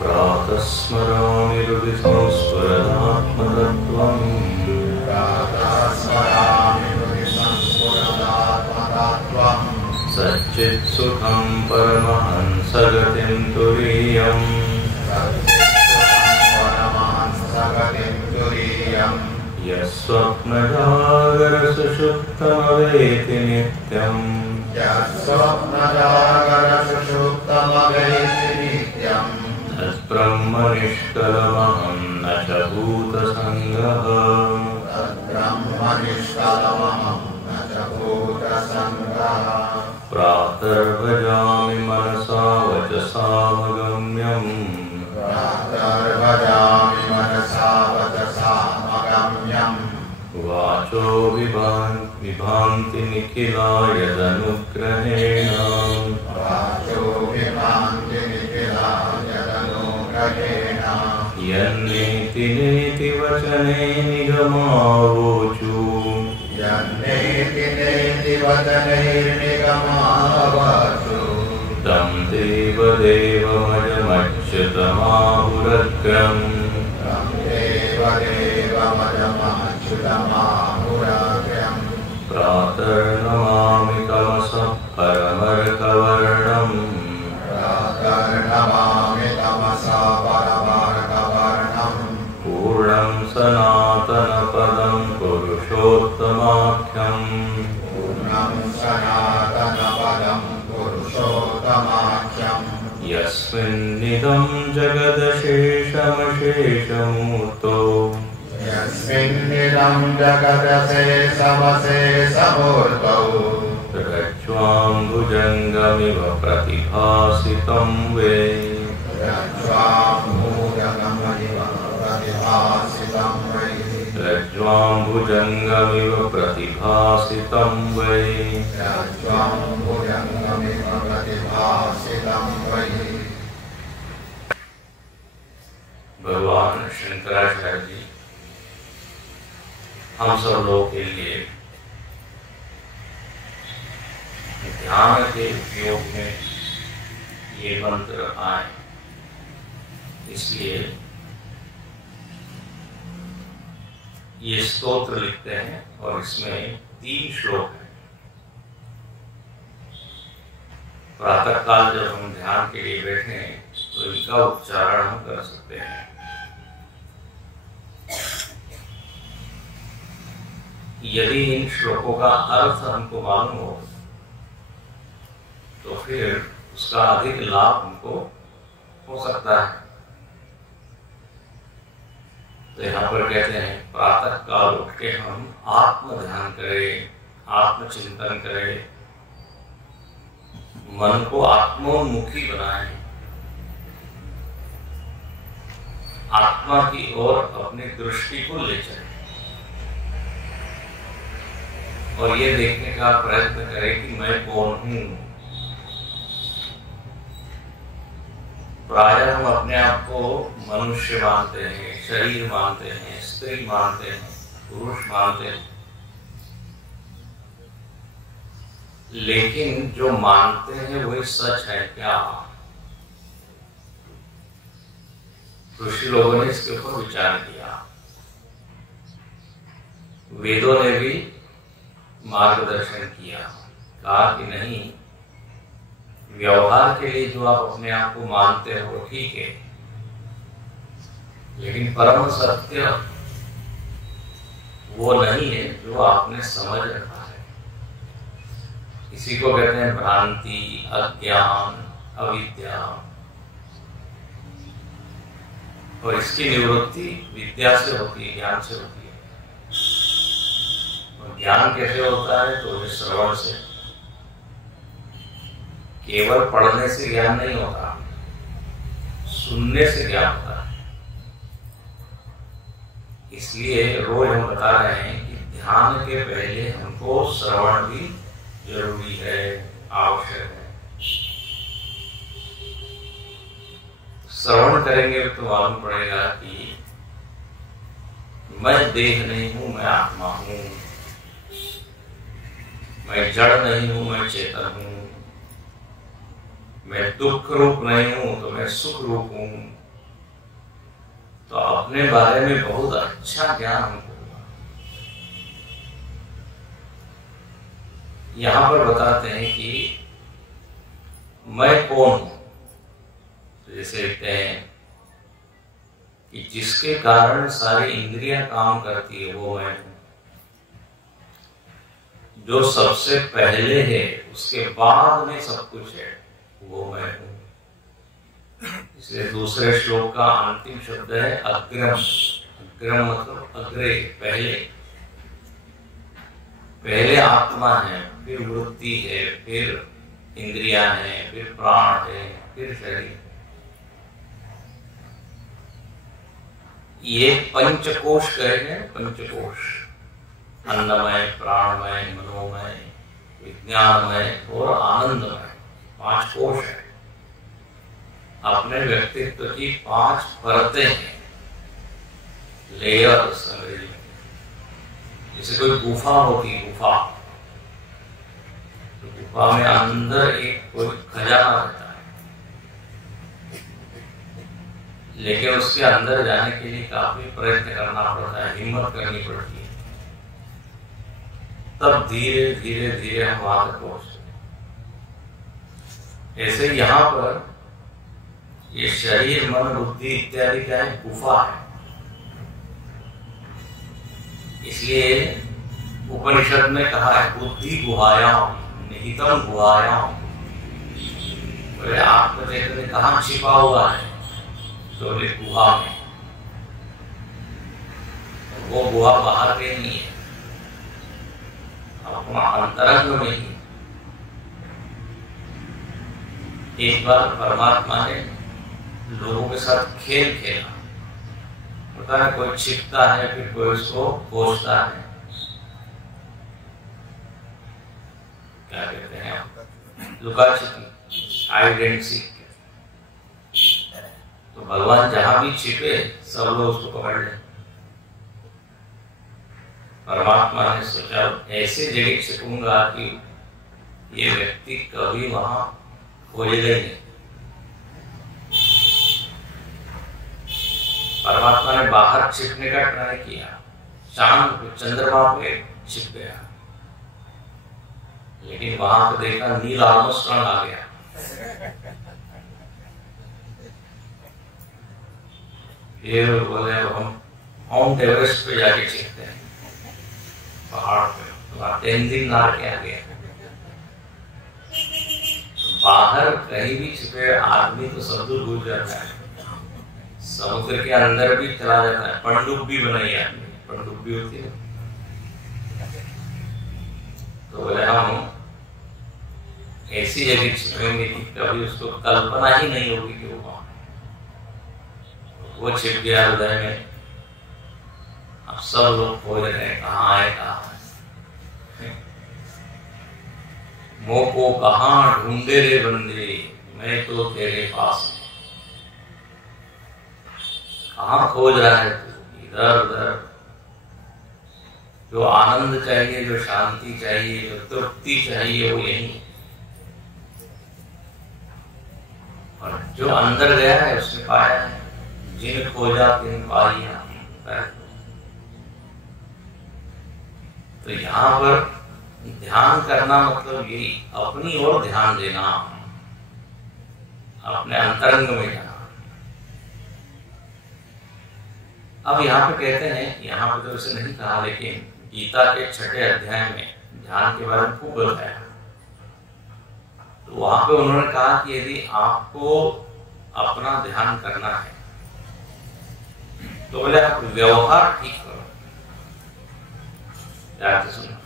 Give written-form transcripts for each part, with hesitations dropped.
प्रातः स्मरामि हृदि संस्फुरदात्मतत्त्वम् सच्चित्सुखं परमहंसगतिं तुरीयम् यस्वप्नजागरसुषुप्तमवेति नित्यम् तद्ब्रह्मनिष्कलमहं न च भूतसङ्गः प्रातर्भजामि मनसा वचसामगम्यम् वाचो विभान्ति निखिला यदनुग्रहेण यन्नेति नेति वचने निगमावोचु तं देवदेवमजमच्युतमाहुरग्रम् प्रातर्नमामि तमसः परमर्कवर्णम् पूर्णं सनातनपदं पुरुषोत्तमाख्यम् यस्मिन्निदं जगदशेषमशेषमूर्तो रज्ज्वाम्बुजङ्गमिव प्रतिभासितं वै रज्ज्वाम्बुजङ्गमिव प्रतिभासितं वै भगवान शंकराचार्य जी हम सब लोगों के लिए ध्यान के उपयोग में ये मंत्र आए, इसलिए ये स्तोत्र लिखते हैं और इसमें 3 श्लोक हैं। प्रातः काल जब हम ध्यान के लिए बैठे तो इनका उच्चारण हम कर सकते हैं। यदि इन श्लोकों का अर्थ हमको मालूम हो तो फिर उसका अधिक लाभ हमको हो सकता है। तो यहाँ पर कहते हैं प्रातः काल उठ के हम आत्म ध्यान करें, आत्मचिंतन करें, मन को आत्मोन्मुखी बनाएं, आत्मा की ओर अपनी दृष्टि को ले जाएं और ये देखने का प्रयत्न करें कि मैं कौन हूं। प्रायः हम अपने आप को मनुष्य मानते हैं, शरीर मानते हैं, स्त्री मानते हैं, पुरुष मानते हैं, लेकिन जो मानते हैं वही सच है क्या? ऋषि लोगों ने इसके ऊपर विचार किया, वेदों ने भी मार्गदर्शन किया, कहा कि नहीं, व्यवहार के लिए जो आप अपने आप को मानते हो ठीक है, लेकिन परम सत्य वो नहीं है जो आपने समझ रखा है। इसी को कहते हैं भ्रांति, अज्ञान, अविद्या, और इसकी निवृत्ति विद्या से होती है, ज्ञान से होती है। और ज्ञान कैसे होता है? तो श्रवण से। केवल पढ़ने से ज्ञान नहीं होता, सुनने से ज्ञान होता है। इसलिए रोज हम बता रहे हैं कि ध्यान के पहले हमको श्रवण भी जरूरी है, आवश्यक है। श्रवण करेंगे तो मालूम पड़ेगा कि मैं देह नहीं हूं, मैं आत्मा हूं, मैं जड़ नहीं हूं, मैं चेतन हूं, मैं दुख रूप नहीं हूं तो मैं सुख रूप हूं, तो अपने बारे में बहुत अच्छा ज्ञान हमको हुआ। यहां पर बताते हैं कि मैं कौन हूं। तो जैसे कहते हैं कि जिसके कारण सारी इंद्रियां काम करती है वो मैं हूं। जो सबसे पहले है उसके बाद में सब कुछ है वो मैं हूं। इसलिए दूसरे श्लोक का अंतिम शब्द है अग्रम। अग्रम मतलब अग्रे, पहले। पहले आत्मा है, फिर वृत्ति है, फिर इंद्रियां हैं, फिर प्राण है, फिर शरीर। ये पंचकोश कहे गए। पंचकोश अन्नमय, प्राणमय, मनोमय, विज्ञानमय और आनंदमय, 5 कोश है। अपने व्यक्तित्व की 5 परतें हैं, लेयर्स अंग्रेजी में। जैसे कोई गुफा होती है, गुफा, तो गुफा में अंदर एक कोई खजाना रहता है, लेकिन उसके अंदर जाने के लिए काफी प्रयत्न करना पड़ता है, हिम्मत करनी पड़ती है, तब धीरे धीरे धीरे हम वहां तक पहुंचते हैं। ऐसे यहां पर ये शरीर, मन, बुद्धि इत्यादि क्या है? गुफा है। इसलिए उपनिषद में कहा है बुद्धि गुहायाम निहितम गुहायाम। बोले आत्मचैतन्य कहाँ छिपा हुआ है? तो बोले गुहा में। वो गुहा बाहर के नहीं है, अपना अंतरंग में ही। एक बार परमात्मा ने लोगों के साथ खेल खेला। पता है, कोई छिपता है, फिर कोई उसको खोजता है। क्या कहते हैं आप? लुका छिपी, हाइड एंड सीक। तो भगवान जहां भी छिपे सब लोग उसको पकड़ लें। परमात्मा ने सोचा ऐसे जगह छिपूंगा कि ये व्यक्ति कभी वहां खोजेगा ही नहीं। परमात्मा ने बाहर छिपने का ट्राई किया, चांद पे, चंद्रमा पे छिप गया, लेकिन वहां पे देखा नील आर्मस्ट्रांग आ गया। फिर बोले हम माउंट एवरेस्ट पे जाके छिपते हैं, पहाड़ पे। तो तेंजिंग नार के आ गया। बाहर कहीं भी छिपे आदमी तो सब दूर भूल जाता है, समुद्र के अंदर भी चला जाता है। पनडुब्बी बनाई आदमी, पनडुब्बी होती है। तो बोले हम ऐसी जगह छिपेंगे कि कभी उसको कल्पना ही नहीं होगी कि वो वहां। वो छिप गया हृदय में। अब सब लोग खोज रहे हैं कहाँ है, कहाँ है। मोह को कहाँ ढूंढे रे बंदे, मैं तो तेरे पास। कहाँ खोज रहा है तू? इधर उधर। जो आनंद चाहिए, जो शांति चाहिए, जो तृप्ति चाहिए, वो यही। और जो अंदर गया है उसने पाया है। जिन खोजा तिन पाया। तो यहाँ पर ध्यान करना मतलब यही, अपनी ओर ध्यान देना, अपने अंतरंग में जाना। अब यहाँ पे कहते हैं, यहाँ पे तो उसे नहीं कहा, लेकिन गीता के 6ठे अध्याय में ध्यान के बारे में खूब बताया। तो वहां पे उन्होंने कहा कि यदि आपको अपना ध्यान करना है तो बोले आप व्यवहार ठीक करो। ध्यान से सुनो,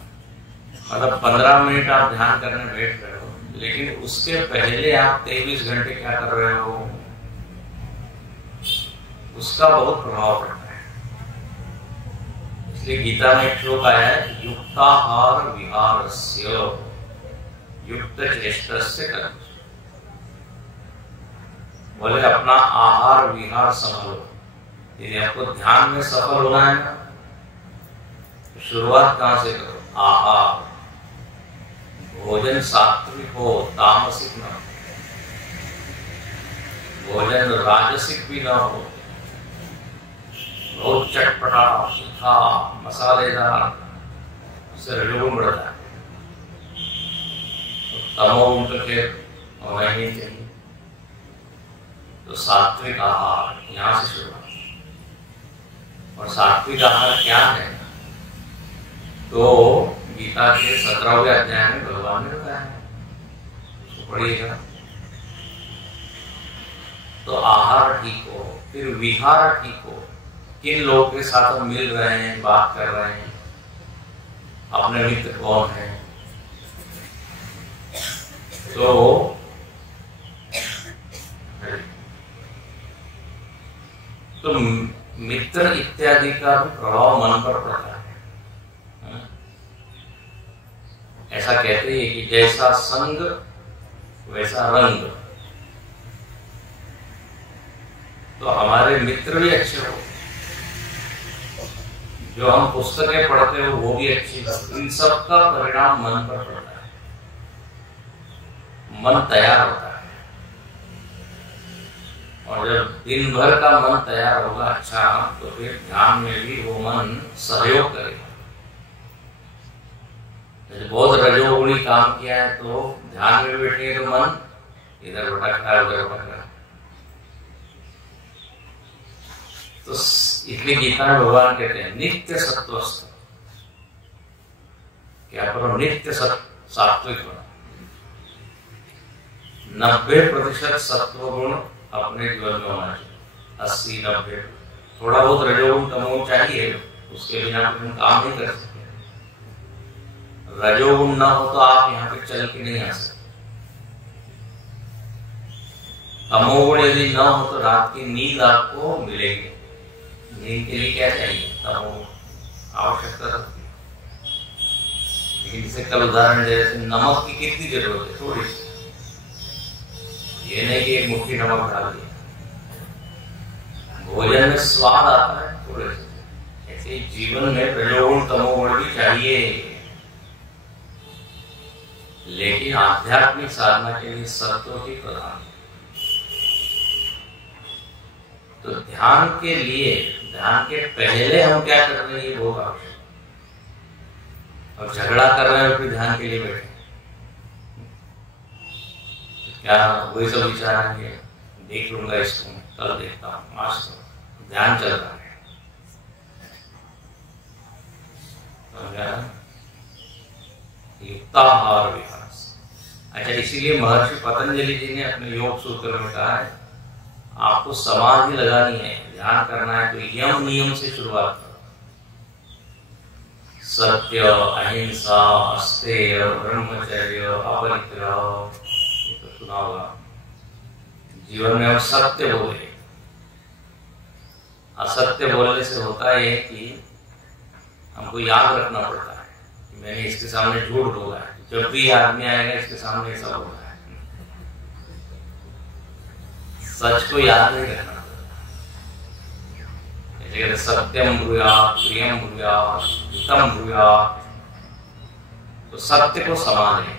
मतलब 15 मिनट आप ध्यान करने बैठ रहे हो, लेकिन उसके पहले आप 23 घंटे क्या कर रहे हो, उसका बहुत प्रभाव पड़ता है। इसलिए गीता में एक श्लोक आया है, युक्ताहार विहारस्य युक्त चेष्टस्य कर्म। बोले अपना आहार विहार संभालो। यदि आपको ध्यान में सफल होना है ना, तो शुरुआत कहां से करो? आहार। भोजन सात्विक हो, तामसिक ना हो। भोजन राजसिक भी ना हो, बहुत चटपटा तीखा मसालेदार, उससे रजोगुण बढ़ता है। तो तमोगुण तो फिर होना ही नहीं चाहिए। तो सात्विक आहार यहाँ से शुरू। और सात्विक आहार क्या है? तो गीता के 17वें अध्याय में भगवान ने बताया है, तो पढ़िएगा। तो आहार ठीक हो, फिर विहार ठीक हो। किन लोगों के साथ हम मिल रहे हैं, बात कर रहे हैं, अपने मित्र कौन है। तो मित्र इत्यादि का भी प्रभाव मन पर पड़ता है। ऐसा कहते हैं कि जैसा संग वैसा रंग। तो हमारे मित्र भी अच्छे हो, जो हम पुस्तकें पढ़ते हो वो भी अच्छी हो, इन सब का परिणाम मन पर पड़ता है। मन तैयार होता है, और जब दिन भर का मन तैयार होगा अच्छा, तो फिर ध्यान में भी वो मन सहयोग करेगा। बहुत रजोगुणी काम किया है तो ध्यान में बैठे तो मन इधर भटक रहा है, उधर भटक रहा है। तो इसलिए गीता में भगवान कहते हैं नित्य सत्वस्थ, क्या करो? नित्य सात्विक बनो। 90% सत्व गुण अपने जीवन में होना चाहिए। 80-90 थोड़ा बहुत रजोगुण तमोगुण चाहिए, उसके बिना हम काम नहीं कर सकते। रजोगुण ना हो तो आप यहाँ पे चल के नहीं आ सकते। तमोगुण यदि ना हो तो रात की नींद आपको मिलेगी। नींद के लिए क्या चाहिए? तमोगुण आवश्यकता रहती है। लेकिन जैसे कल उदाहरण जैसे नमक की कितनी जरूरत है? थोड़ी सी। ये नहीं कि एक मुट्ठी नमक डाल दिया। भोजन में स्वाद आता है थोड़े से, ऐसे जीवन में रजोगुण तमोगुण भी चाहिए। लेकिन आध्यात्मिक साधना के लिए सत्व की प्रधान। तो ध्यान के लिए, ध्यान के पहले हम क्या कर रहे हैं वो आवश्यक। और झगड़ा कर रहे हैं फिर ध्यान के लिए बैठे, क्या वही सब विचारेंगे? देख लूंगा इसको, कल देखता हूँ, आज तो ध्यान चल रहा है। युक्ताहार विकास। अच्छा, इसीलिए महर्षि पतंजलि जी ने अपने योग सूत्र में कहा है आपको समाधि लगानी है, ध्यान करना है तो यम नियम से शुरुआत करो। सत्य, अहिंसा, अस्तेय, ब्रह्मचर्य, अपरिग्रह, तो सुना होगा। जीवन में हम सत्य बोले। असत्य बोलने से होता है कि हमको याद रखना पड़ता है कि मैंने इसके सामने झूठ बोला है। जब भी आदमी आएगा इसके सामने ऐसा बोला है, सच को याद नहीं रखना। सत्यम ब्रूयात्, प्रियम ब्रूयात्, हितम ब्रूयात्। तो सत्य को संभाले।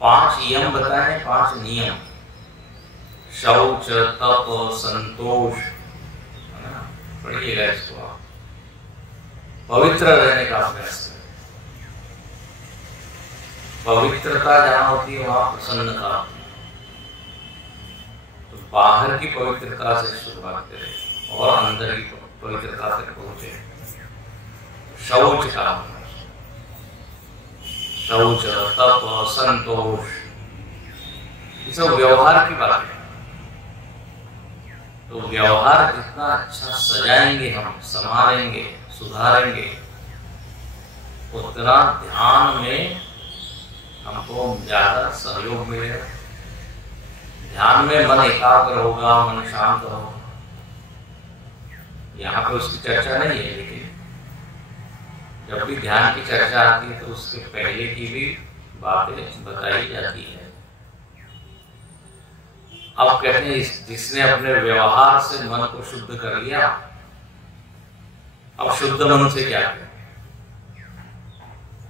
5 यम बताए, 5 नियम। शौच, तप, संतोष, पढ़िएगा इसको आप। पवित्र रहने का अभ्यास करें। पवित्रता जहां होती है वहां प्रसन्नता होती है। तो बाहर की पवित्रता से शुरुआत करें और अंदर की पवित्रता तक पहुंचे। शौच का, शौच, तप, संतोष, ये सब व्यवहार की बात है। तो व्यवहार जितना अच्छा सजाएंगे हम, संभालेंगे, सुधारेंगे, उतना ध्यान में हमको ज्यादा सहयोग मिलेगा। ध्यान में मन एकाग्र होगा, मन शांत होगा। यहाँ पे उसकी चर्चा नहीं है, लेकिन जब भी ध्यान की चर्चा आती है तो उसके पहले की भी बातें बताई जाती है। अब कहते हैं जिसने अपने व्यवहार से मन को शुद्ध कर लिया, अब शुद्ध मन से क्या करें?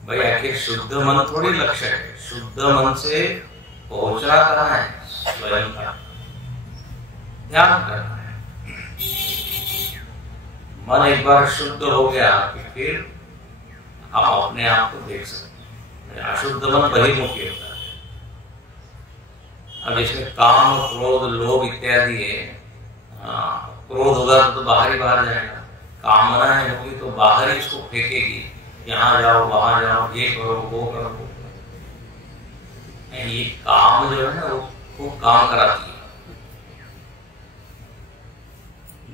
भाई आखिर शुद्ध मन थोड़ी लक्ष्य है। शुद्ध मन से पहुंचना कहाँ है? स्वयं का ध्यान करना है। मन एक बार शुद्ध हो गया कि फिर हम अपने आप को देख सकते हैं। अशुद्ध मन बहिर्मुखी होता है। अब इसमें काम, क्रोध, लोभ इत्यादि है। क्रोध होगा तो बाहर ही बाहर जाएगा, कामनाएं होगी तो बाहर ही उसको फेंकेगी, यहाँ जाओ वहां जाओ, ये करो वो करो। ये काम जो है ना वो खूब काम कराती है।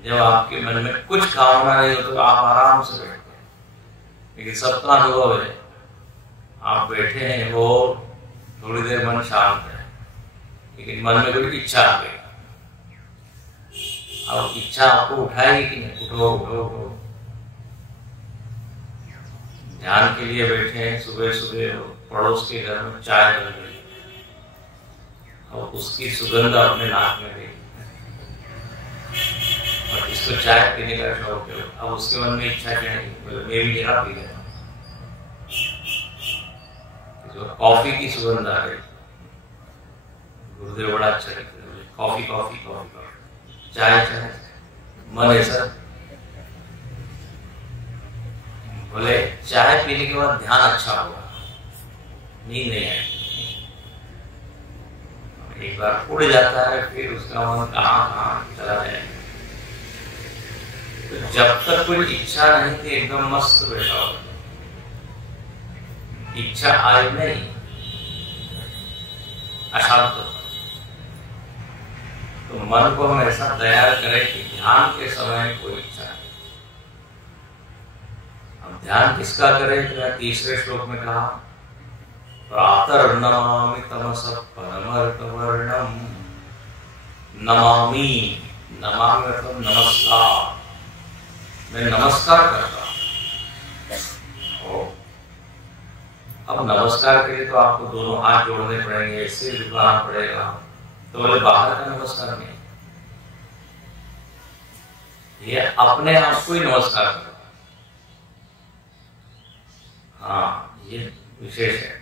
जब आपके मन में कुछ कामना नहीं हो तो आप आराम से बैठते हैं, लेकिन सबका अनुभव है आप बैठे हैं वो थोड़ी देर मन शांत है, लेकिन मन में कोई इच्छा आ गई। अब इच्छा आपको उठाएगी कि नहीं? उठो उठो उठो। ध्यान के लिए बैठे हैं, सुबह सुबह पड़ोस के घर में चाय बन गई और उसकी सुगंध अपने नाक में गई और इसको चाय पीने का शौक है। अब उसके मन में इच्छा क्या है? मैं भी जरा पी लेता हूँ। कॉफी की सुगंध आ गई, गुरुदेव बड़ा अच्छा लगता है, कॉफी कॉफी कॉफी कॉफी, चाय चाय, मन ऐसा। बोले चाय पीने के बाद ध्यान अच्छा होगा, नींद नहीं आएगी। एक बार उड़ जाता है फिर उसका मन कहाँ चला जाएगा। तो जब तक कोई इच्छा नहीं थी एकदम मस्त बैठा हो, इच्छा आई नहीं, अशांत, तो मन को हम ऐसा तैयार करें कि ध्यान के समय कोई इच्छा नहीं। अब ध्यान किसका करें? तो तीसरे श्लोक में कहा, प्रातर्नमामि तमसः परमर्कवर्णम्। नमामि, नमामि मतलब नमस्कार, मैं नमस्कार करता हूं। अब नमस्कार के लिए तो आपको दोनों हाथ जोड़ने पड़ेंगे, सिर झुकाना पड़ेगा। तो बोले बाहर का नमस्कार नहीं, ये अपने आप को ही नमस्कार करता। हाँ, ये विशेष है।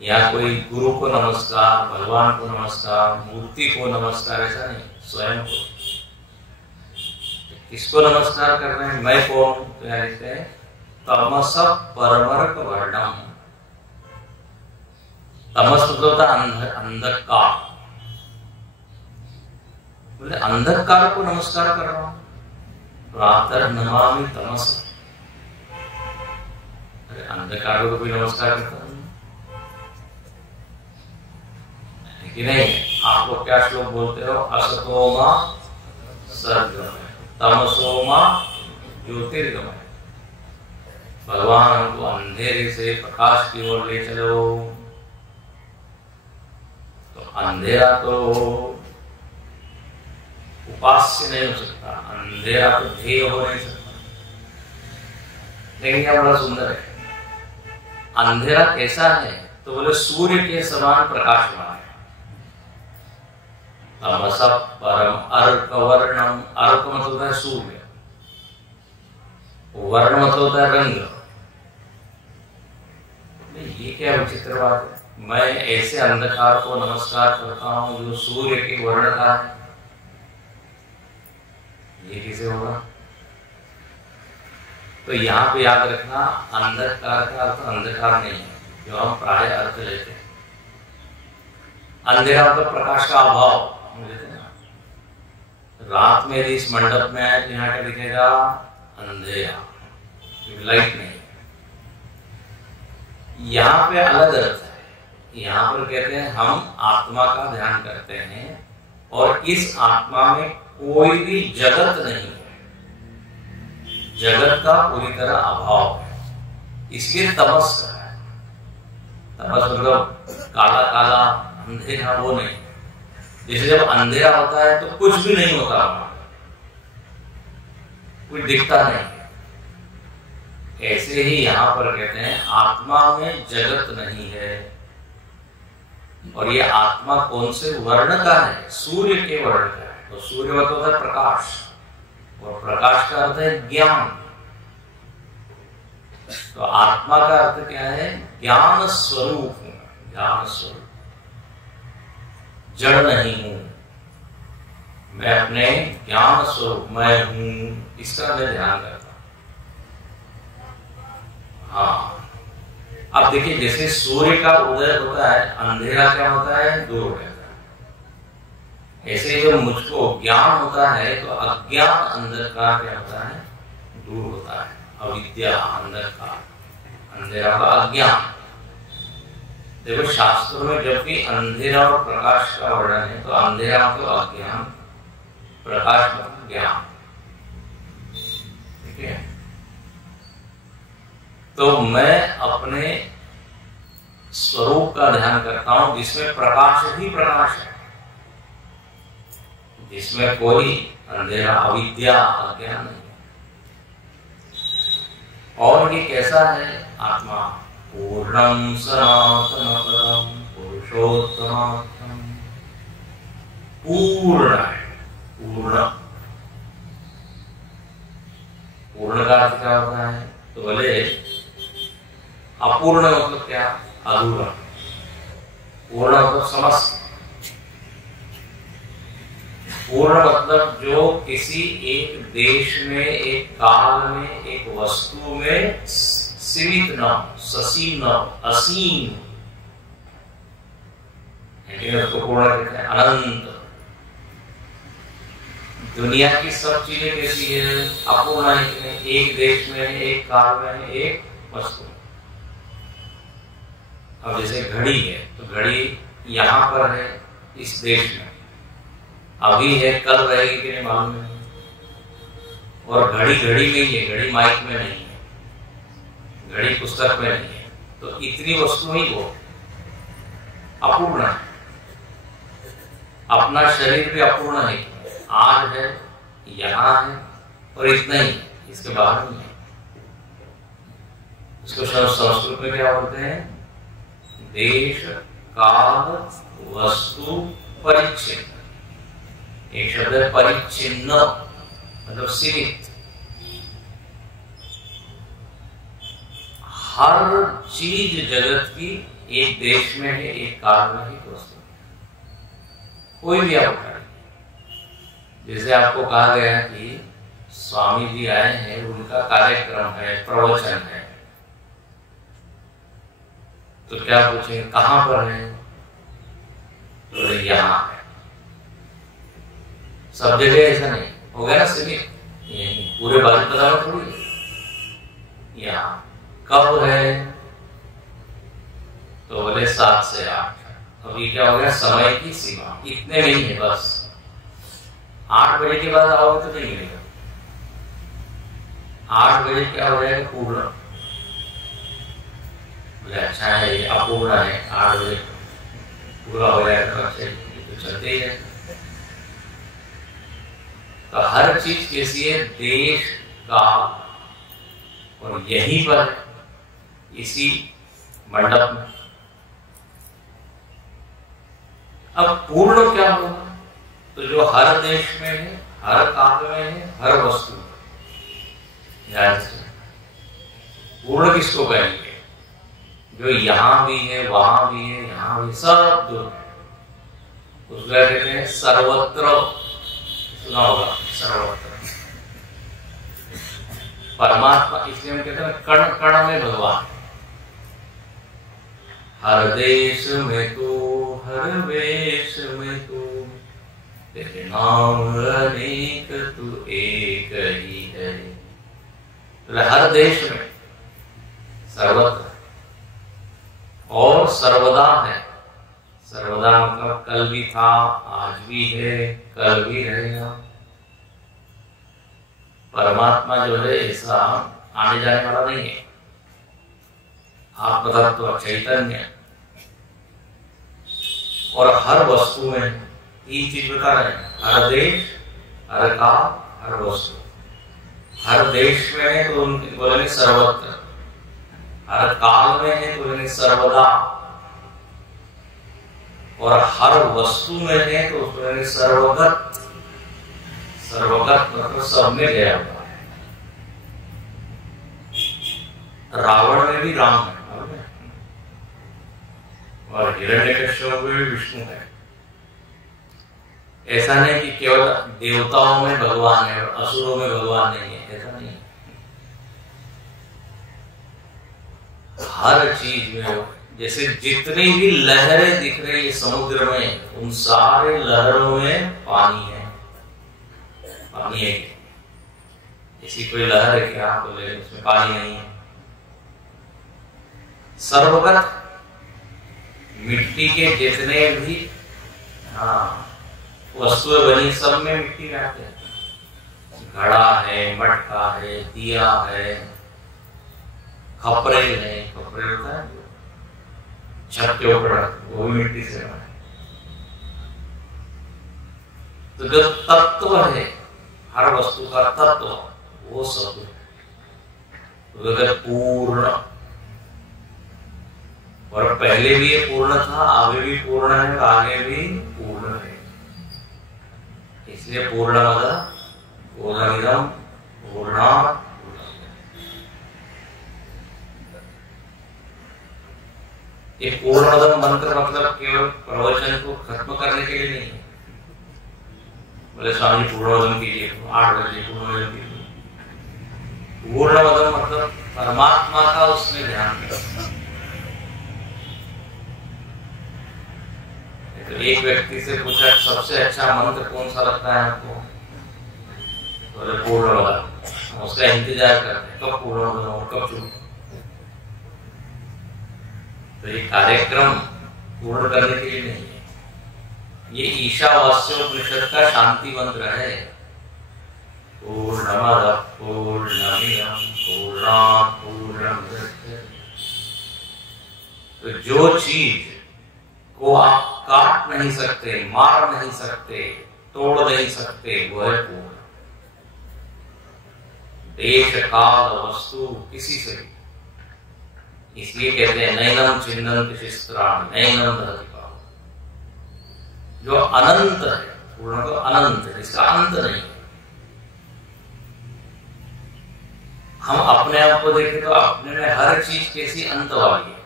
यहाँ कोई गुरु को नमस्कार, भगवान को नमस्कार, मूर्ति को नमस्कार, ऐसा नहीं, स्वयं को। किसको नमस्कार कर रहे हैं? मैं कौन? तो यहाँ लिखते हैं तमसः परमर्कवर्णम्। तमस मतलब होता है अंधकार। बोले अंधकार को नमस्कार कर रहा हूं। प्रातर्नमामि तमसः, अरे अंधकार को कोई नमस्कार करता नहीं कि नहीं? आप लोग क्या श्लोक बोलते हो? असतोमा सद्गमय, तमसोमा ज्योतिर्गमय। भगवान हमको अंधेरे से प्रकाश की ओर ले चलो। तो अंधेरा तो उपास्य नहीं हो सकता, अंधेरा तो ध्येय हो नहीं सकता। लेकिन यह बड़ा सुंदर है। अंधेरा कैसा है? तो बोले सूर्य के समान प्रकाशमान है। तमसः परम अर्कवर्णम्, अर्क मतलब होता है सूर्य, वर्ण मतलब होता है रंग। ये क्या विचित्र बात है? मैं ऐसे अंधकार को नमस्कार करता हूं जो सूर्य के वर्ण का है, ये कैसे होगा? तो यहाँ पे याद रखना, अंधकार का अर्थ अंधकार नहीं है जो हम प्राय अर्थ लेते हैं। अंधेरा मतलब प्रकाश का अभाव। रात में यदि इस मंडप में आए तो यहाँ क्या दिखेगा? अंधेरा, लाइट नहीं। यहाँ पे अलग अर्थ है। यहाँ पर कहते हैं हम आत्मा का ध्यान करते हैं और इस आत्मा में कोई भी जगत नहीं है, जगत का पूरी तरह अभाव है, इसलिए तमस है। तमस मतलब काला काला अंधेरा, वो नहीं। जैसे जब अंधेरा होता है तो कुछ भी नहीं होता, कुछ दिखता नहीं। ऐसे ही यहाँ पर कहते हैं आत्मा में जगत नहीं है। और ये आत्मा कौन से वर्ण का है? सूर्य के वर्ण का है। तो सूर्य मतलब होता है प्रकाश, और प्रकाश का अर्थ है ज्ञान। तो आत्मा का अर्थ क्या है? ज्ञान स्वरूप हूं, ज्ञान स्वरूप, जड़ नहीं हूं। मैं अपने ज्ञान स्वरूप मैं हूं, इसका मैं ध्यान करता हूं। हाँ, अब देखिए जैसे सूर्य का उदय होता है, अंधेरा क्या होता है, दूर हो जाता है। ऐसे जब मुझको ज्ञान होता है तो अज्ञान अंधकार क्या होता है, दूर होता है। अविद्या अंधकार, अंधेरा का अज्ञान। देखो शास्त्रों में जब भी अंधेरा और प्रकाश का वर्णन है तो अंधेरा मतलब अज्ञान, प्रकाश मतलब ज्ञान। ठीक है, तो मैं अपने स्वरूप का ध्यान करता हूं जिसमें प्रकाश ही प्रकाश है, जिसमें कोई अंधेरा अविद्या अज्ञान नहीं। और ये कैसा है, आत्मा पूर्णम सनातनपरम पुरुषोत्तमात्म, पूर्ण है। पूर्ण, पूर्ण का अर्थ क्या होता है, तो बोले अपूर्ण मतलब क्या, अधूरा। पूर्ण मतलब समस्त। पूर्ण मतलब जो किसी एक देश में, एक काल में, एक वस्तु में सीमित न, ससीम न, असीम, उसको पूर्ण कहते हैं। अनंत। दुनिया की सब चीजें कैसी है, अपूर्ण है। एक देश में, एक काल में, एक वस्तु। अब जैसे घड़ी है तो घड़ी यहाँ पर है इस देश में, अभी है, कल रहेगी कि नहीं मालूम नहीं। और घड़ी घड़ी में ही है, घड़ी माइक में नहीं है, घड़ी पुस्तक में नहीं है। तो इतनी वस्तु ही वो अपूर्ण है। अपना शरीर भी अपूर्ण है, आज है, यहाँ है और इतना ही, इसके बाहर नहीं है। इसको संस्कृत में क्या बोलते हैं, देश काल वस्तु परिच्छिन्न। एक शब्द है परिच्छिन्न, मतलब सीमित। हर चीज जगत की एक देश में है, एक काल में है, वस्तु कोई भी आप उठा। जैसे आपको कहा गया है कि स्वामी जी आए हैं, उनका कार्यक्रम है, प्रवचन है, तो क्या पूछेंगे कहां पर है, तो यहाँ है। सब जगह ऐसा नहीं हो गया ना, सीमित। पूरे भारत पदार्थ थोड़ी। यहाँ कब है, तो बोले 7 से 8। अभी क्या हो गया, समय की सीमा इतने में ही है बस। 8 बजे के बाद आओगे तो नहीं मिलेगा। 8 बजे क्या हो जाएगा, पूर्ण। बोले अच्छा है, ये अपूर्ण है, 8 बजे पूरा हो जाएगा, तो चलते ही है। तो हर चीज कैसी है, देश काल, और यहीं पर इसी मंडप में। अब पूर्ण क्या होगा, तो जो हर देश में है, हर काल में है, हर वस्तु में। पूर्ण किसको कहेंगे, जो यहाँ भी है, वहां भी है, यहाँ भी, सब दूर है। उसको कहते हैं सर्वत्र। सुना होगा सर्वत्र। परमात्मा इसलिए हम कहते हैं कण कण में भगवान। हर देश में तू, हर वेश में तू, तेरे नाम अनेक तू एक ही है। तो हर देश में, सर्वत्र और सर्वदा है। सर्वदा मतलब कल भी था, आज भी है, कल भी रहेगा। परमात्मा जो है ऐसा आने जाने वाला नहीं है। आत्मतत्व चैतन्य, और हर वस्तु में 3 चीज बता रहे हैं, हर देश, हर काल, हर वस्तु। हर देश में है तो उनके बोलेंगे सर्वत्र, हर काल में है तो बोलेंगे सर्वदा, और हर वस्तु में है तो उसको बोलेंगे सर्वगत। सर्वगत मतलब सब में गया हुआ है। रावण में भी राम है और हिरण्यकश्यप में भी विष्णु है। ऐसा नहीं कि केवल देवताओं में भगवान है और असुरों में भगवान नहीं है, ऐसा नहीं है। हर चीज में, जैसे जितनी भी लहरें दिख रही है समुद्र में, उन सारे लहरों में पानी है, पानी है। ऐसी कोई लहर है क्या बोले उसमें पानी नहीं है? सर्वगत मिट्टी के जितने भी वस्तुएं बनी, सब में मिट्टी रहते हैं। घड़ा है, मटका है, दिया है, खपरे है, खपरे होता है छत के ऊपर, वो भी मिट्टी से बना है। तो जो तत्व है, हर वस्तु का तत्व, वो सब अगर पूर्ण, और पहले भी ये पूर्ण था, आगे भी पूर्ण है, आगे भी पूर्ण है। इसलिए पूर्णमद पूर्णमिदं पूर्णात् ये पूर्णमदम मंत्र मतलब केवल प्रवचन को खत्म करने के लिए नहीं है। बोले स्वामी पूर्णमदम कीजिए, 8 बजे पूर्णमदम कीजिए। पूर्णमदम मतलब परमात्मा का उसमें ध्यान रखना। तो एक व्यक्ति से पूछा सबसे अच्छा मंत्र कौन सा लगता है आपको? बोले पूर्णमदम। उसका इंतजार करते हैं कब पूर्णमदम और कब शुरू। तो ये कार्यक्रम पूर्ण करने के लिए नहीं है, ये ईशावास्योपनिषद का शांति मंत्र है। पूर्णमदः पूर्णमिदं पूर्णात् पूर्णमुदच्यते। तो जो चीज को आप काट नहीं सकते, मार नहीं सकते, तोड़ नहीं सकते, वो है पूर्ण। देश काल वस्तु किसी से भी, इसलिए कहते हैं नैनम छिन्नन्ति शिस्त्राणि नैनम दहति पावकः। जो अनंत है, पूर्ण तो अनंत है, इसका अंत नहीं है। हम अपने आप को देखें तो अपने में हर चीज कैसी अंत वाली है,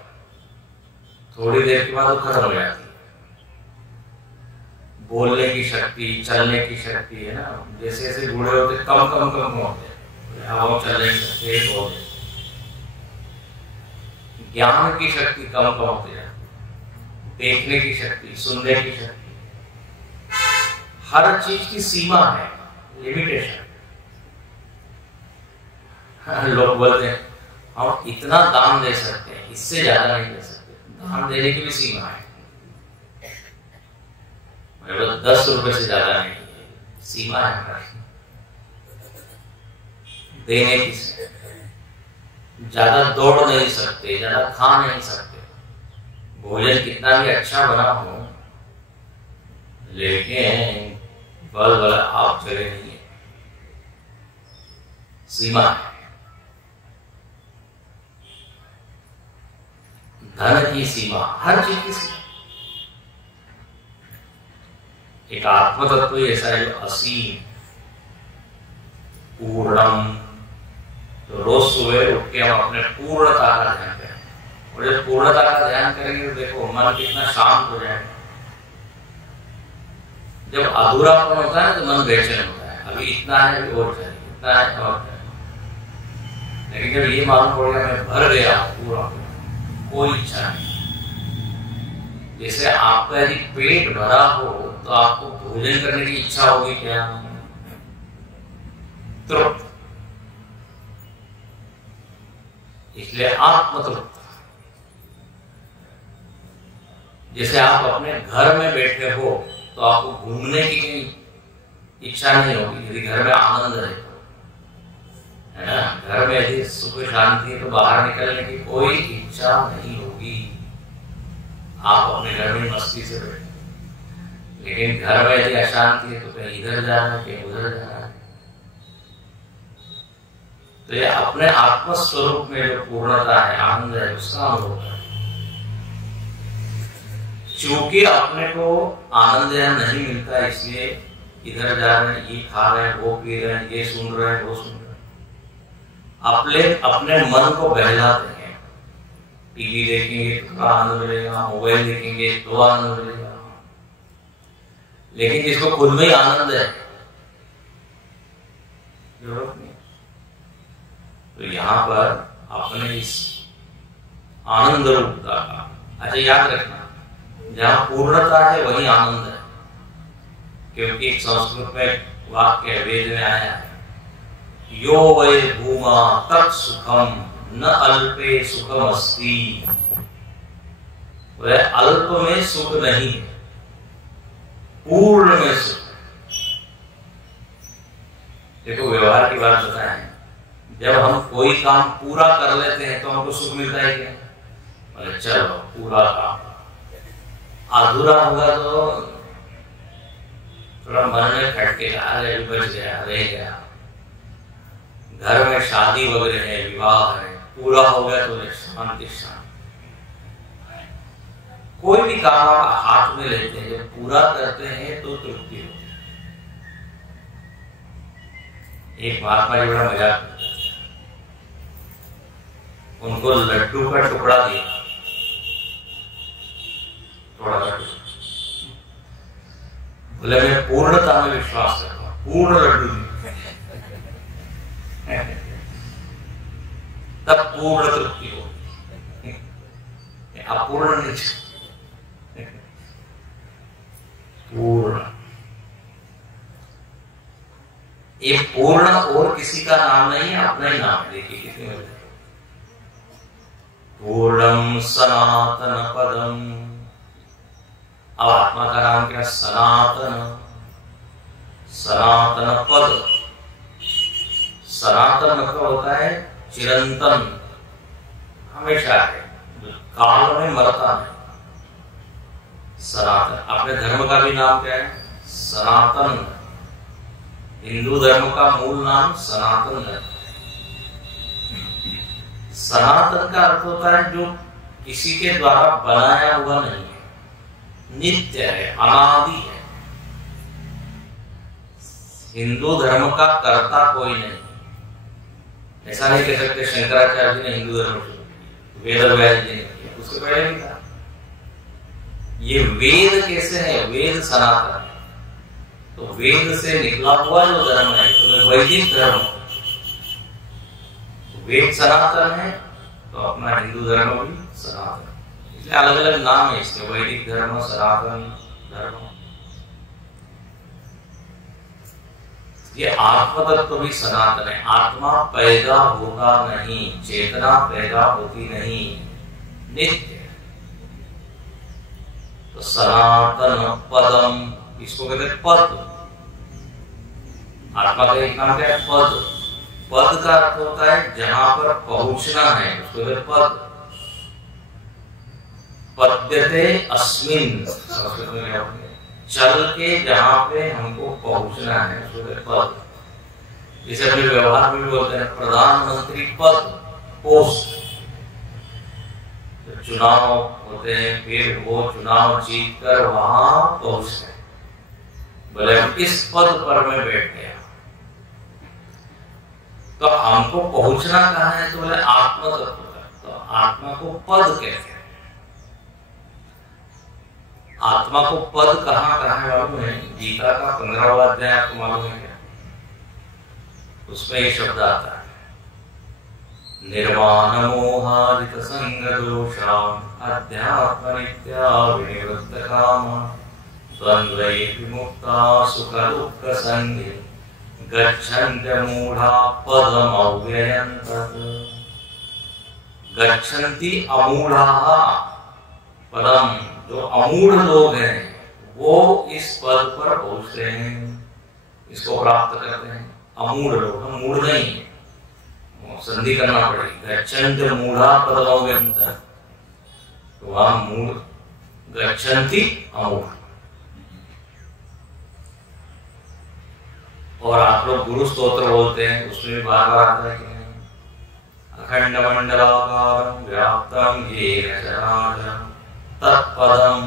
थोड़ी देर के बाद वो खत्म हो जाती है। बोलने की शक्ति, चलने की शक्ति है ना, जैसे जैसे बूढ़े होते कम कम कम होते हैं, हम चल नहीं सकते, बोलते। ज्ञान की शक्ति कम कम होती है, देखने की शक्ति, सुनने की शक्ति, हर चीज की सीमा है, लिमिटेशन। लोग बोलते हैं हम इतना दान दे सकते हैं, इससे ज्यादा नहीं दे सकते। दान देने की भी सीमा है, 10 रुपए से ज्यादा नहीं, सीमा है देने की। ज्यादा दौड़ नहीं सकते, ज्यादा खा नहीं सकते, भोजन कितना भी अच्छा बना हो, लेकिन बल बल आप चले नहीं है, सीमा है। धन की सीमा, हर चीज की सीमा। एक आत्म तत्व ऐसा है जो असीम पूर्णम। तो रोज सुबह उठ के हम अपने पूर्णता का ध्यान करें, और जब पूर्णता का ध्यान करेंगे तो देखो मन कितना शांत हो जाएगा। जब अधूरापन होता है तो मन बेचैन होता है, अभी इतना है अभी और चाहिए, इतना है और चाहिए। लेकिन जब ये मालूम पड़ेगा मैं भर गया पूरा, कोई इच्छा नहीं। जैसे आपका यदि पेट भरा हो तो आपको भोजन करने की इच्छा होगी क्या? तृप्त। इसलिए आत्मतृप्त। जैसे आप अपने घर में बैठे हो तो आपको घूमने की इच्छा नहीं होगी, यदि घर में आनंद है ना। घर में यदि सुख शांति है तो बाहर निकलने की कोई इच्छा नहीं होगी, आप अपने घर में मस्ती से बैठे। लेकिन घर में यदि अशांति है तो कहीं इधर जाना, कहीं उधर जाना। तो ये अपने आत्म स्वरूप में जो पूर्णता है, आनंद है, उसका अनुभव है। क्योंकि अपने को आनंद यहाँ नहीं मिलता, इसलिए इधर जा रहे हैं, ये खा रहे हैं, वो पी रहे हैं, ये सुन रहे हैं, वो सुन रहे हैं। अपने मन को बहलाते हैं। टीवी देखेंगे तो आनंद मिलेगा, मोबाइल देखेंगे तो आनंद मिलेगा। लेकिन जिसको खुद में ही आनंद है जरूरत नहीं। तो यहां पर अपने इस आनंद रूपता का अच्छा याद रखना, जहां पूर्णता है वही आनंद है। क्योंकि संस्कृत में वाक्य वेद में आया है, यो वै भूमा तत् सुखम न अल्पे सुखम अस्ति। वह अल्प में सुख नहीं, पूर्ण में सुख। देखो व्यवहार की बात बताएं, जब हम कोई काम पूरा कर लेते हैं तो हमको सुख मिलता है क्या? अरे चलो पूरा काम, अधूरा होगा तो थोड़ा मन में खटकेगा, अरे बच गया, रह गया। घर में शादी वगैरह है, विवाह है, पूरा हो गया तो शांति शांति। कोई भी काम आप हाथ में लेते हैं, जब पूरा करते हैं तो तृप्ति होती है। एक महात्मा जी बड़ा मजाक करते थे, उनको लड्डू का टुकड़ा दिया, थोड़ा लड्डू, बोले मैं पूर्णता में विश्वास करता हूं, पूर्ण लड्डू तब पूर्ण तृप्ति हो, अपूर्ण नहीं, पूर्ण। ये पूर्ण और किसी का नाम नहीं है, अपना ही नाम। देखिए कितने में पूर्णम सनातन पदम। अब आत्मा का नाम क्या? सनातन, सनातन पद। सनातन मतलब होता है चिरंतन, हमेशा है, काल में मरता है। सनातन। अपने धर्म का भी नाम क्या है? सनातन। हिंदू धर्म का मूल नाम सनातन है। सनातन का अर्थ होता है जो किसी के द्वारा बनाया हुआ नहीं है, नित्य है, अनादि है। हिंदू धर्म का कर्ता कोई नहीं। ऐसा नहीं कह सकते शंकराचार्य जी ने हिंदू धर्म वेद व्यास जी ने किया, उसके पहले भी था। ये वेद कैसे है? वेद सनातन है, तो वेद से निकला हुआ जो धर्म है तो वैदिक धर्म। वेद सनातन है तो अपना हिंदू धर्म भी सनातन। इसलिए अलग अलग नाम है इसके, वैदिक धर्म, सनातन धर्म। ये आत्म तत्व भी सनातन है। आत्मा पैदा होता नहीं, चेतना पैदा होती नहीं, नित्य। तो सनातन पदम, इसको कहते हैं पद। आत्मा का एक नाम क्या है? पद। पद का अर्थ होता है जहां पर पहुंचना है, उसको कहते हैं पद। पद्यते अस्मिन्, संस्कृत में क्या होता है? चल के जहां पे हमको पहुंचना है उसको कहते हैं पद। जैसे अपने व्यवहार में भी बोलते हैं प्रधानमंत्री पद, पोस्ट। चुनाव होते हैं, फिर वो चुनाव जीत कर वहां पहुंचते हैं, बोले इस पद पर मैं बैठ गया। तो हमको पहुंचना कहाँ है? तो बोले आत्मा तत्व तक। तो आत्मा को पद कहते हैं। आत्मा को पद कहाँ कहाँ है मालूम है? गीता का 15वां अध्याय आपको मालूम है क्या? उसमें ये शब्द आता है, निर्वाण मोहाजित संग दोषाम अध्यात्म नित्या विनिवृत्त कामा द्वंद्वै विमुक्ता सुख दुःख संगे गच्छन्त्य मूढ़ा पदम अव्ययं तत्। गच्छन्ति अमूढ़ाः पदम। जो अमूढ़ लोग हैं वो इस पद पर पहुंचते हैं, इसको प्राप्त करते हैं। अमूढ़ लोग, हम मूढ़ नहीं है, संधि करना पड़ेगी। गच्छन्ति मूढ़ा पदम अव्ययं तत्, तो वहां मूढ़, गच्छन्ति अमूढ़। और आप लोग गुरु स्तोत्र बोलते हैं, उसमें भी बार बार आता है कि अखंड मंडलाकारं व्याप्तं येन चराचरं तत्पदं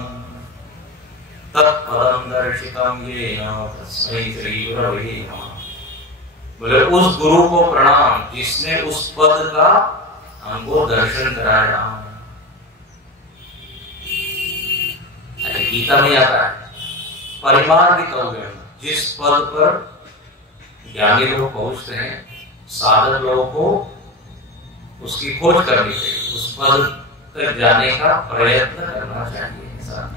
दर्शितं येन तस्मै श्री गुरवे नमः। बोले उस गुरु को प्रणाम जिसने उस पद का हमको दर्शन कराया। गीता में आता है परिमार्गितव्यम, जिस पद पर ज्ञानी लोग पहुंचते हैं, साधक लोगों को उसकी खोज करनी चाहिए, उस पद तक जाने का प्रयत्न करना चाहिए इंसान।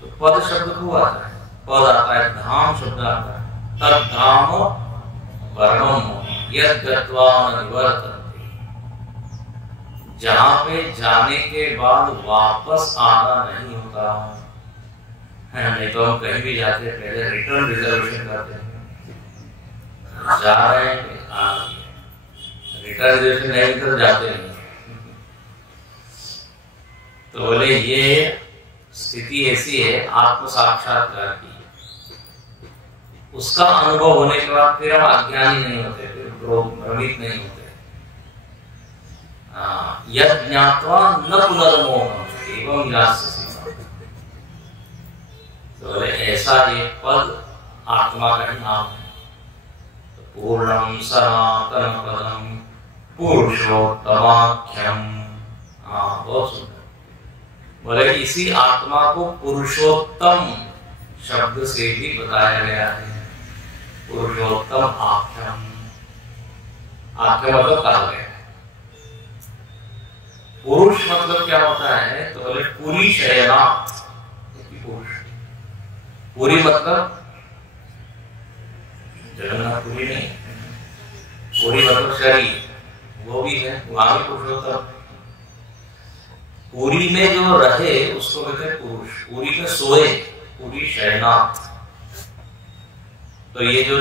तो पद शब्द को आता है, पद आता है, धाम शब्द आता है, तद धाम परमम यद् गत्वा न निवर्तन्ते, जहां पे जाने के बाद वापस आना नहीं होता है। नहीं तो हम कहीं भी जाते हैं पहले रिटर्न रिजर्वेशन करते हैं, जा रहे हैं आ गए, रिटर्न रिजर्वेशन नहीं कर जाते नहीं। तो बोले ये स्थिति ऐसी है आत्म साक्षात्कार की, उसका अनुभव होने के बाद फिर हम अज्ञानी नहीं होते, फिर भ्रमित नहीं होते। यद् ज्ञात्वा न पुनर्मोहम् एवं यास्यसि, तो ऐसा ये पद आत्मा का ही नाम है। पूर्णम सनातन पदम पुरुषोत्तमाख्यम। बहुत सुंदर। बोले इसी आत्मा को पुरुषोत्तम शब्द से भी बताया गया है। पुरुषोत्तम आख्यम, आख्यम मतलब कहा गया। पुरुष मतलब क्या होता है, तो बोले पूरी शयना, पुरुष। पूरी मतलब जगन्नाथपुरी नहीं, पूरी मतलब शरीर, वो भी है, वहां भी पुरुषोत्तम। पूरी में जो रहे उसको कहते हैं पुरुष, पूरी में सोए, पूरी शयनाथ। तो ये जो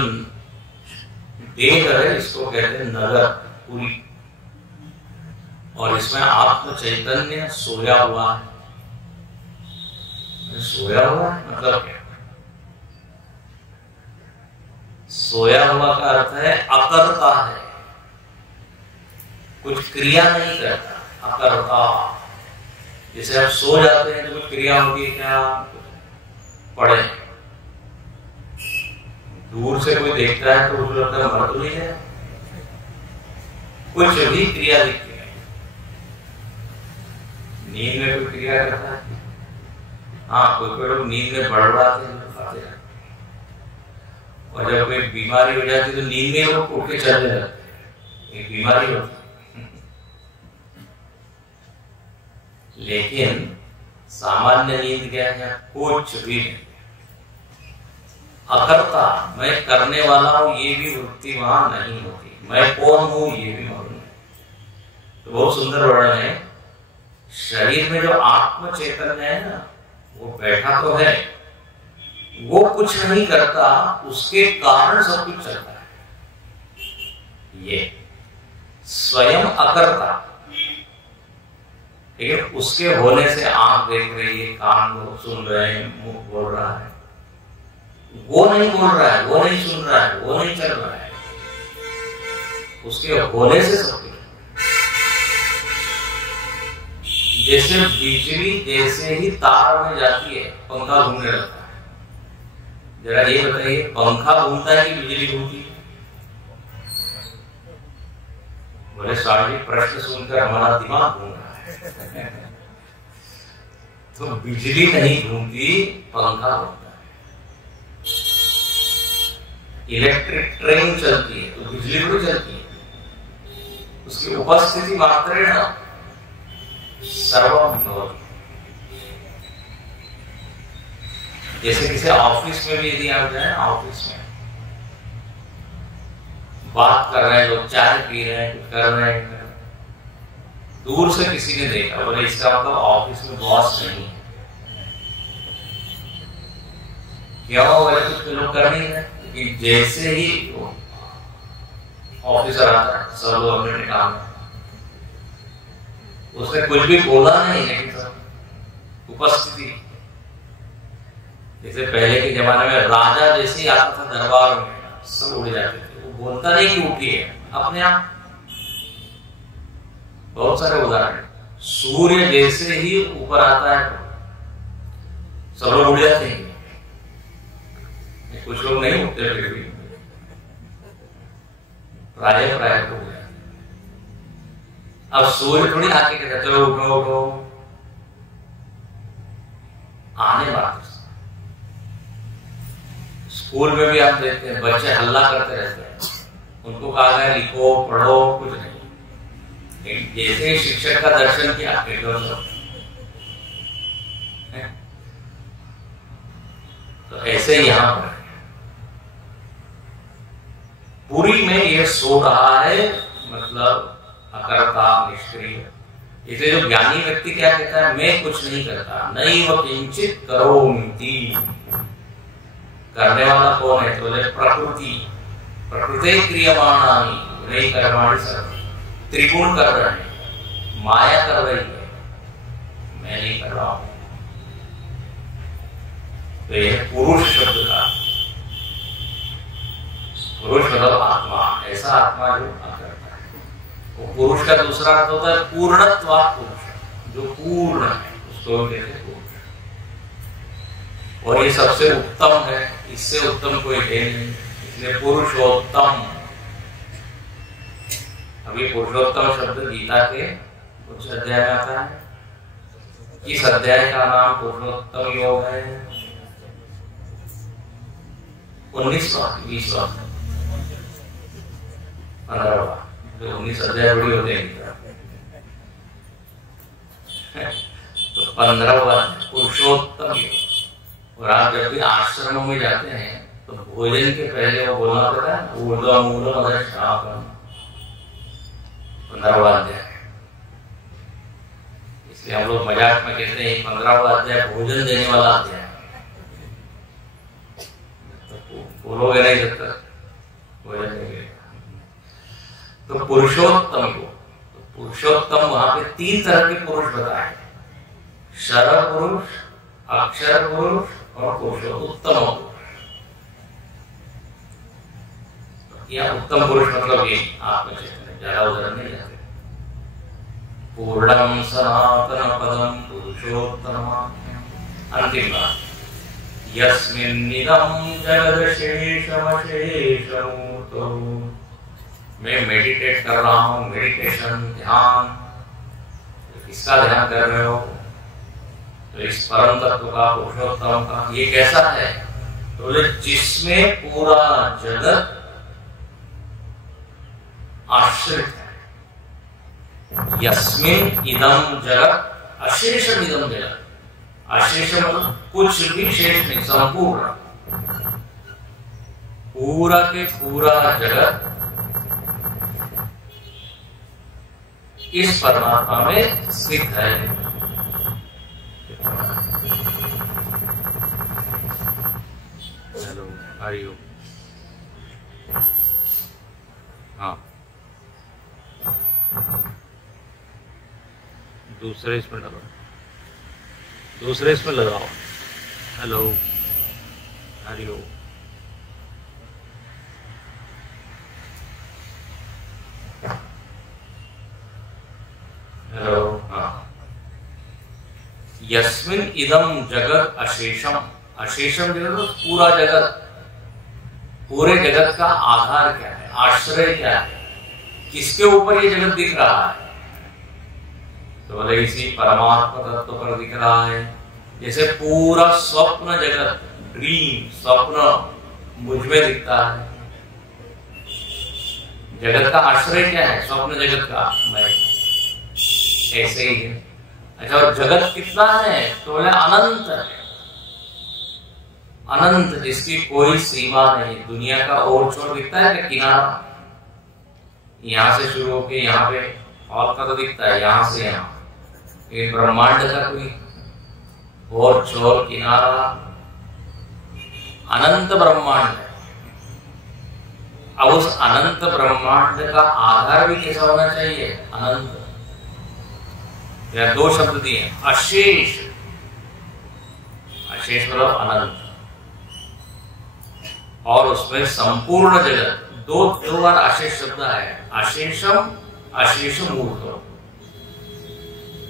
देह है इसको कहते हैं नगर, पूरी। और इसमें आत्म चैतन्य सोया हुआ है। सोया हुआ है मतलब क्या? सोया हुआ का अर्थ है अकर्ता है, कुछ क्रिया नहीं करता, अकर्ता। जैसे आप सो जाते हैं तो कुछ क्रिया होती है क्या? पढ़े, दूर से कोई देखता है तो उसको लगता है मर तो नहीं है, कुछ भी क्रिया दिखती है। नींद में कोई क्रिया करता है, हाँ कोई लोग नींद में बड़बड़ाते हैं, और जब कोई बीमारी हो जाती है तो नींद में लोग उठ के चलने लगते हैं, एक बीमारी होती है। लेकिन सामान्य नींद क्या है? कुछ भी नहीं, अकर्ता, मैं करने वाला हूं ये भी वृत्ति वहां नहीं होती, मैं कौन हूं ये भी मालूम नहीं। तो बहुत सुंदर वर्णन है। शरीर में जो आत्म चैतन्य है ना, वो बैठा तो है, वो कुछ नहीं करता, उसके कारण सब कुछ चलता है। ये स्वयं अकर्ता, ठीक है, उसके होने से आंख देख रही है, कान सुन रहे हैं, मुंह बोल रहा है, वो नहीं बोल रहा है, वो नहीं सुन रहा है, वो नहीं चल रहा है, उसके होने से सब कुछ। जैसे बिजली जैसे ही तार में जाती है पंखा घूमने लगता है। जरा ये बताइए, पंखा घूमता है कि बिजली घूमती है? बोले स्वामी जी प्रश्न सुनकर हमारा दिमाग घूम रहा है। तो बिजली नहीं घूमती, पंखा घूमता है। इलेक्ट्रिक ट्रेन चलती है तो बिजली भी चलती है, उसकी उपस्थिति मात्र है ना सर्वम भवति। जैसे किसी ऑफिस में भी यदि आप जाए, ऑफिस में बात कर रहे हैं लोग, चाय पी रहे हैं, कुछ कर रहे हैं, दूर से किसी ने देखा, बोले इसका मतलब ऑफिस में बॉस नहीं है। क्या होगा? कुछ लोग कर नहीं रहे, कि जैसे ही ऑफिसर आता है सब लोग अपने काम में, उसने कुछ भी बोला नहीं, लेकिन सब उपस्थिति। जैसे पहले के जमाने में राजा जैसे ही आता था दरबार में, सब उड़ जाते थे, वो बोलता नहीं कि उठिए, अपने आप। बहुत सारे उदाहरण। सूर्य जैसे ही ऊपर आता है सब लोग उड़ जाते हैं, कुछ लोग नहीं उठते, फिर भी प्राय तो उड़ जाते। अब सूर्य थोड़ी आके कहते चलो उठो उठो, आने वाला स्कूल में भी आप देखते हैं बच्चे हल्ला करते रहते हैं, उनको कहा गया लिखो पढ़ो, कुछ नहीं। जैसे ही शिक्षक का दर्शन किया एकदम तो ऐसे ही यहाँ पर पूरी में ये सो रहा है, मतलब अकर्ता निष्क्रिय। इसलिए जो ज्ञानी व्यक्ति क्या कहता है, मैं कुछ नहीं करता, नैव किंचित करोमीति। करने वाला कौन है? तो बोले प्रकृति, प्रकृति क्रियमाणानि नहीं कर्माणि सर्व। त्रिगुण कर रहे हैं, माया कर रही है, मैं नहीं कर रहा हूं। तो यह पुरुष शब्द का, पुरुष मतलब आत्मा, ऐसा आत्मा जो करता है। वो पुरुष का दूसरा अर्थ होता है पूर्णत्वा पुरुष, जो पूर्ण है उसको कहते हैं पुरुष। और ये सबसे उत्तम है, इससे उत्तम कोई है नहीं, इसलिए पुरुषोत्तम। अभी पुरुषोत्तम शब्द गीता के कुछ अध्याय में आता है। इस अध्याय का नाम पुरुषोत्तम योग है। 19वां 20वां 15वां, जो 19 अध्याय बड़ी होते हैं तो 15वां पुरुषोत्तम योग। और आप जब भी आश्रमों में जाते हैं तो भोजन के पहले वो बोलना पड़ता है ऊर्ध्वमूलम् अधश्चाकम्, 15वां अध्याय। इसलिए हम लोग मजाक में कहते हैं 15वां अध्याय भोजन देने वाला अध्याय। बोलोगे नहीं जब तक भोजन नहीं। तो पुरुषोत्तम को, तो पुरुषोत्तम वहां पे 3 तरह के पुरुष बताए, शर पुरुष, अक्षर पुरुष और पुरुषोत्तम पुरुष। या उत्तम पुरुष मतलब ये आत्मचेतन, ज्यादा उधर नहीं जाते। पूर्णम सनातन पदम पुरुषोत्तम। अंतिम बात, यस्मिन्निदं जगदशेषमशेषमूर्तो। मैं मेडिटेट कर रहा हूँ, मेडिटेशन ध्यान, किसका ध्यान कर रहे हो? तो इस परम तत्व का, पुरुषोत्तम का। ये कैसा है? तो जिसमें पूरा जगत आश्रित है। यस्मिन् इदं जगत अशेषम इदं जगत। अशेष मतलब कुछ भी शेष नहीं, संपूर्ण, पूरा के पूरा जगत इस परमात्मा में स्थित है। हेलो, हरि ओम। हाँ, दूसरे इसमें लगाओ, दूसरे इसमें लगाओ। हेलो, हरि ओम। हेलो, हाँ। यस्मिन् इदं जगत अशेषम। अशेषम जगत, पूरा जगत। पूरे जगत का आधार क्या है, आश्रय क्या है, किसके ऊपर ये जगत दिख रहा है? तो बोले इसी परमात्मा तत्व पर दिख रहा है। जैसे पूरा स्वप्न जगत, ड्रीम, स्वप्न मुझ में दिखता है। जगत का आश्रय क्या है? स्वप्न जगत का मैं। ऐसे ही है। अच्छा, और जगत कितना है? तो बोले अनंत है, अनंत, जिसकी कोई सीमा नहीं। दुनिया का और छोर दिखता है क्या? किनारा, यहां से शुरू होके यहाँ पे हॉल का तो दिखता है, यहां से यहाँ। ये ब्रह्मांड का कोई और छोर, किनारा, अनंत ब्रह्मांड है। अब उस अनंत ब्रह्मांड का आधार भी कैसा होना चाहिए? अनंत। या 2 शब्द दिए, अशेष। अशेष मतलब अनंत, और उसमें संपूर्ण जगत। 2 बार अशेष शब्द है, अशेषम, अशेषमूर्तो।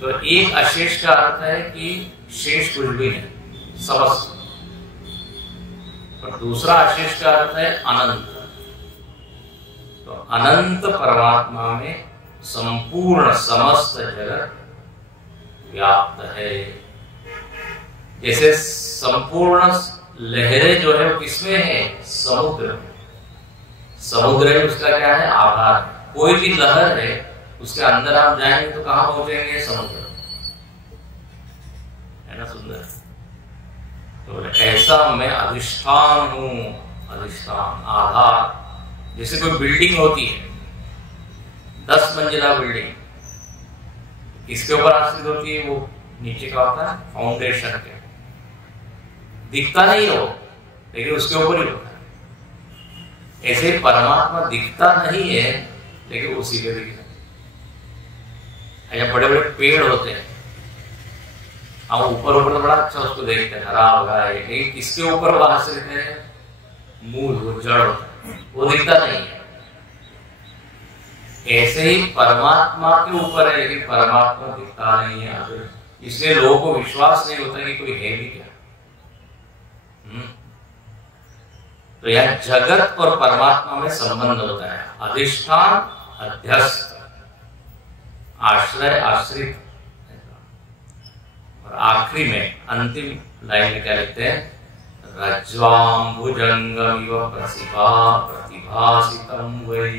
तो एक अशेष का अर्थ है कि शेष कुछ भी नहीं, समस्त। और दूसरा अशेष का अर्थ है अनंत। तो अनंत परमात्मा में संपूर्ण समस्त जगत व्याप्त है। जैसे संपूर्ण लहरें जो है वो किसमें है? समुद्र में। समुद्र है उसका क्या है? आधार। कोई भी लहर है उसके अंदर आप जाएंगे तो कहां पहुंचेंगे? समुद्र, है ना? सुंदर। तो ऐसा मैं अधिष्ठान हूं। अधिष्ठान, आधार। जैसे कोई बिल्डिंग होती है, 10 मंजिला बिल्डिंग, किसके ऊपर आश्रित होती है? वो नीचे का होता है फाउंडेशन के। दिखता नहीं हो लेकिन उसके ऊपर ही होता है। ऐसे परमात्मा दिखता नहीं है लेकिन उसी पे दिखता है। बड़े बड़े पेड़ होते हैं, हम ऊपर ऊपर तो बड़ा अच्छा उसको देखते हैं, हरा भरा है, लेकिन किसके ऊपर वो आश्रित है? मूल, वो जड़ होता है, वो दिखता नहीं है। ऐसे ही परमात्मा के ऊपर है लेकिन परमात्मा दिखता नहीं है, इसलिए लोगों को विश्वास नहीं होता कि कोई है भी क्या। तो यह जगत और परमात्मा में संबंध होता है। अधिष्ठान, अध्यस्त, आश्रय, आश्रित। और आखिरी में अंतिम लाइन में क्या लिखते हैं? रज्ज्वां भुजंगमिव प्रतिभासितं वै।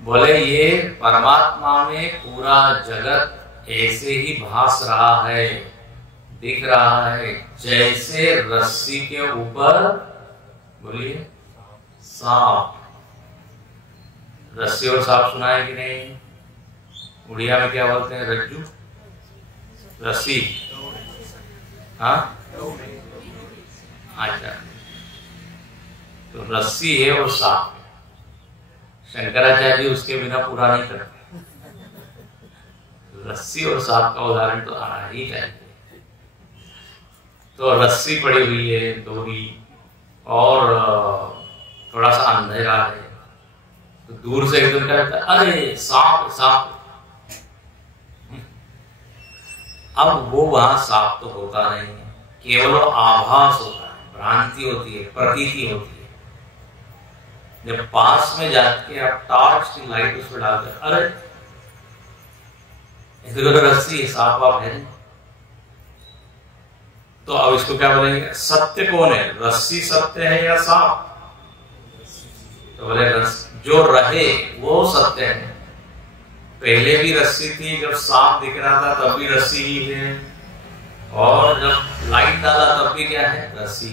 बोले ये परमात्मा में पूरा जगत ऐसे ही भास रहा है, दिख रहा है, जैसे रस्सी के ऊपर, बोलिए, सांप। रस्सी और सांप सुना है कि नहीं? उड़िया में क्या बोलते हैं? रज्जू, रस्सी, हाँ, अच्छा। तो रस्सी है और सांप। शंकराचार्य जी उसके बिना पूरा नहीं करते। रस्सी और सांप का उदाहरण तो आना ही चाहिए। तो रस्सी पड़ी हुई है, डोरी, और थोड़ा सा अंधेरा है, तो दूर से एकदम क्या लगता है? अरे सांप, सांप। अब वो वहां सांप तो होता नहीं है, केवल आभास होता है, भ्रांति होती है, प्रतीति होती है। जब पास में जाके आप टॉर्च की लाइट उस पर डालते, अरे इधर रस्सी है, सांप आप है। तो अब इसको क्या बोलेंगे? सत्य कौन है? रस्सी सत्य है या सांप? तो बोले जो रहे वो सत्य है। पहले भी रस्सी थी, जब सांप दिख रहा था तब भी रस्सी ही है, और जब लाइट डाला तब भी क्या है? रस्सी।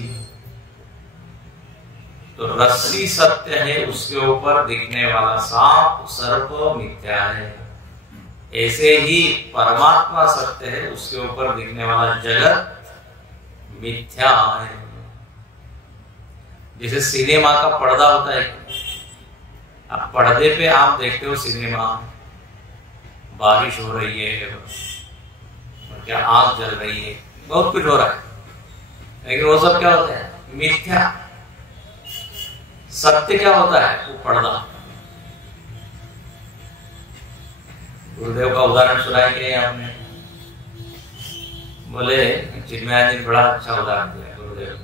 तो रस्सी सत्य है, उसके ऊपर दिखने वाला सांप, सर्प मिथ्या है। ऐसे ही परमात्मा सत्य है, उसके ऊपर दिखने वाला जगत मिथ्या है। जैसे सिनेमा का पर्दा होता है, अब पर्दे पे आप देखते हो सिनेमा, बारिश हो रही है, और क्या आग जल रही है, बहुत कुछ हो रहा है, लेकिन वो सब क्या होता है? मिथ्या। सत्य क्या होता है? वो पर्दा। गुरुदेव का उदाहरण सुनाया कि आपने, बोले चिन्मयानंद जी बड़ा अच्छा उदाहरण दिया गुरुदेव।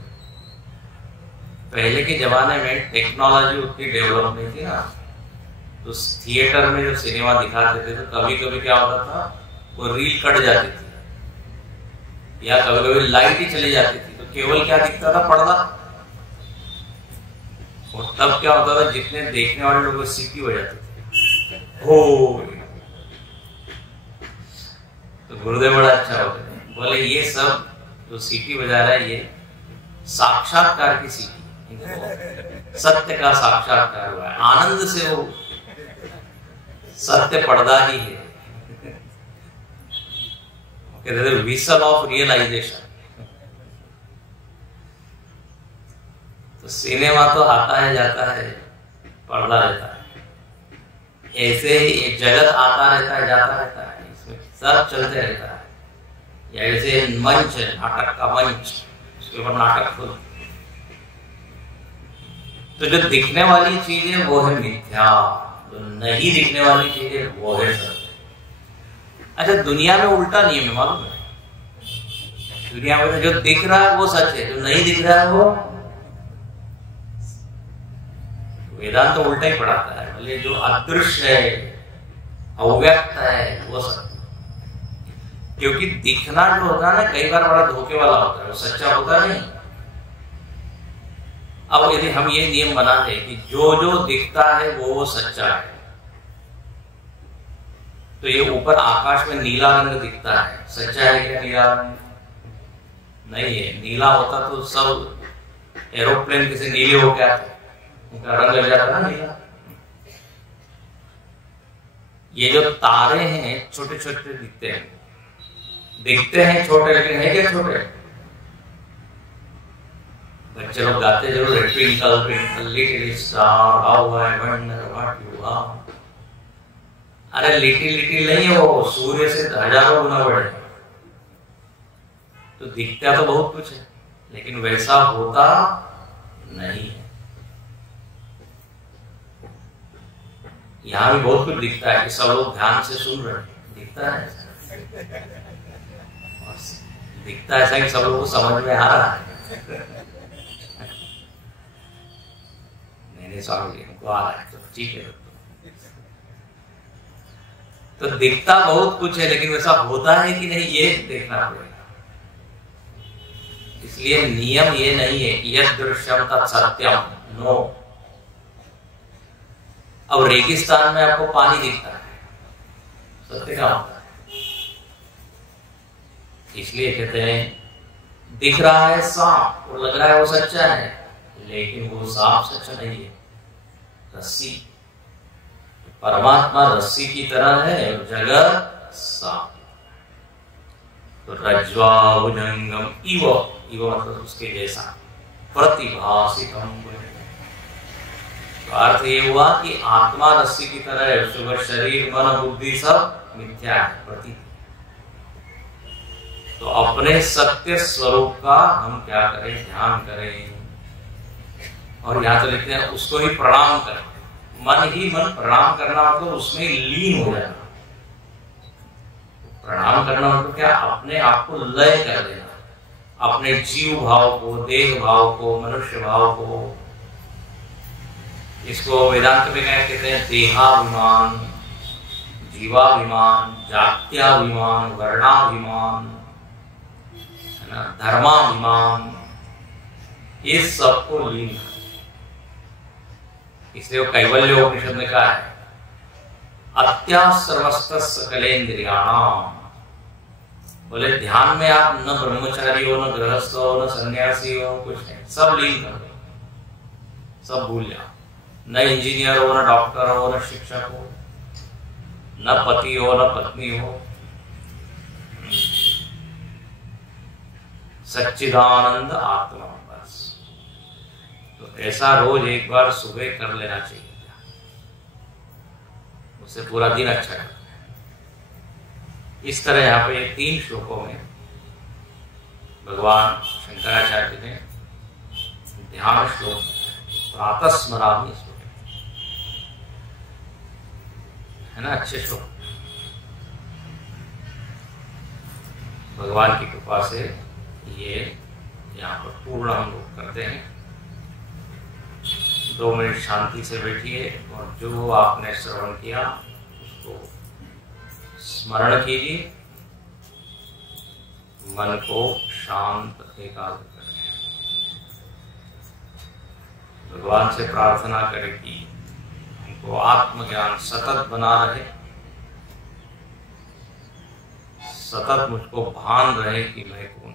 पहले के जमाने में टेक्नोलॉजी उतनी डेवलप नहीं थी ना, तो थिएटर में जब सिनेमा दिखाते थे तो कभी कभी क्या होता था? वो रील कट जाती थी, या कभी कभी लाइट ही चली जाती थी, तो केवल क्या दिखता था? पर्दा। और तब क्या होता था? जितने देखने वाले लोगों को सीटी हो जाती थी, हो। तो गुरुदेव बड़ा अच्छा होता है, बोले ये सब जो सीटी बजा रहा है, ये साक्षात्कार की सीटी, सत्य का साक्षात्कार हुआ है, आनंद से वो सत्य पर्दा ही है। Whistle of realisation. तो सिनेमा तो आता है जाता है, पर्दा रहता है। ऐसे ही एक जगत आता रहता है, जाता रहता है, इसमें सब चलते रहता है। या ऐसे मंच है, नाटक का मंच, उसके ऊपर नाटक हो। तो जो दिखने वाली चीज है वो है मिथ्या, जो नहीं दिखने वाली चीज है वो है सत्य। अच्छा, दुनिया में उल्टा नियम है, मालूम है? दुनिया में जो दिख रहा है वो सच है, जो नहीं दिख रहा है वो। वेदांत तो उल्टा ही पढ़ाता है, बोले जो अदृश्य है, अव्यक्त है, वो सत्य। क्योंकि दिखना जो होता है ना, कई बार बड़ा धोखे वाला होता है, वो सच्चा होता नहीं। अब यदि हम ये नियम बना लें कि जो जो दिखता है वो सच्चा है, तो ये ऊपर आकाश में नीला रंग दिखता है, सच्चा है क्या नीला रंग? नहीं है। नीला होता तो सब एरोप्लेन किसी नीले हो क्या उनका रंग लग जाता ना नीला। ये जो तारे हैं छोटे छोटे दिखते हैं छोटे, लेकिन है क्या छोटे? बच्चे लोग गाते जरूर है, twinkle twinkle little star how I wonder what you are. अरे लिटिल लिटिल नहीं है, वो सूर्य से हजारों गुना बड़े। तो दिखता तो बहुत कुछ है, लेकिन वैसा होता नहीं है। यहाँ भी बहुत कुछ दिखता है कि सब लोग ध्यान से सुन रहे हैं, दिखता है दिखता ऐसा कि सब लोगों को समझ में आ रहा है। नहीं स्वामी जी हमको आ रहा है, तो ठीक है। तो दिखता बहुत कुछ है, लेकिन वैसा होता है कि नहीं ये देखना पड़ेगा। इसलिए नियम ये नहीं है कि यद दृश्यम तत् सत्यम, नो। अब रेगिस्तान में आपको पानी दिखता है, सत्य क्या होता है? इसलिए कहते हैं दिख रहा है सांप और लग रहा है वो सच्चा है, लेकिन वो सांप सच्चा नहीं है, रस्सी। परमात्मा रस्सी की तरह है और जगत सांप। तो रज्ज्वा भुजंगम इव, इव मतलब उसके जैसा, प्रतिभासितम। तो अर्थ ये हुआ कि आत्मा रस्सी की तरह है, उसके शरीर मन बुद्धि सब मिथ्या है, प्रतीति। तो अपने सत्य स्वरूप का हम क्या करें? ध्यान करें। और यहाँ तो लिखते हैं उसको ही प्रणाम करें। मन ही मन प्रणाम करना मतलब उसमें लीन हो जाना। प्रणाम करना मतलब क्या? अपने आप को लय कर देना, अपने जीव भाव को, देह भाव को, मनुष्य भाव को। इसको वेदांत में क्या कहते हैं? देहाभिमान, जीवाभिमान, जात्याभिमान, वर्णाभिमान, है ना, धर्माभिमान, ये सबको लीन कर। इसलिए वो कैवल्य उपनिषद में कहा है अत्याश्रमस्त सकलेन्द्रियाणाम। बोले ध्यान में आप न ब्रह्मचारी हो, न गृहस्थ हो, न सन्यासी हो, कुछ नहीं, सब लीन कर दो, सब भूल जाओ। न इंजीनियर हो, न डॉक्टर हो, न शिक्षक हो, न पति हो, न पत्नी हो, सच्चिदानंद आत्मा बस। तो ऐसा रोज एक बार सुबह कर लेना चाहिए, उससे पूरा दिन अच्छा है। इस तरह यहाँ पे 3 श्लोकों में भगवान शंकराचार्य ने ध्यान श्लोक प्रातः स्मरामि श्लोक है ना, अच्छे श्लोक। भगवान की कृपा से ये यहाँ पर पूर्ण हम लोग करते हैं। 2 मिनट शांति से बैठिए और जो आपने श्रवण किया उसको स्मरण कीजिए, मन को शांत एकाग्र करें। भगवान से प्रार्थना करें कि हमको आत्मज्ञान सतत बना रहे, सतत मुझको भान रहे कि मैं कौन।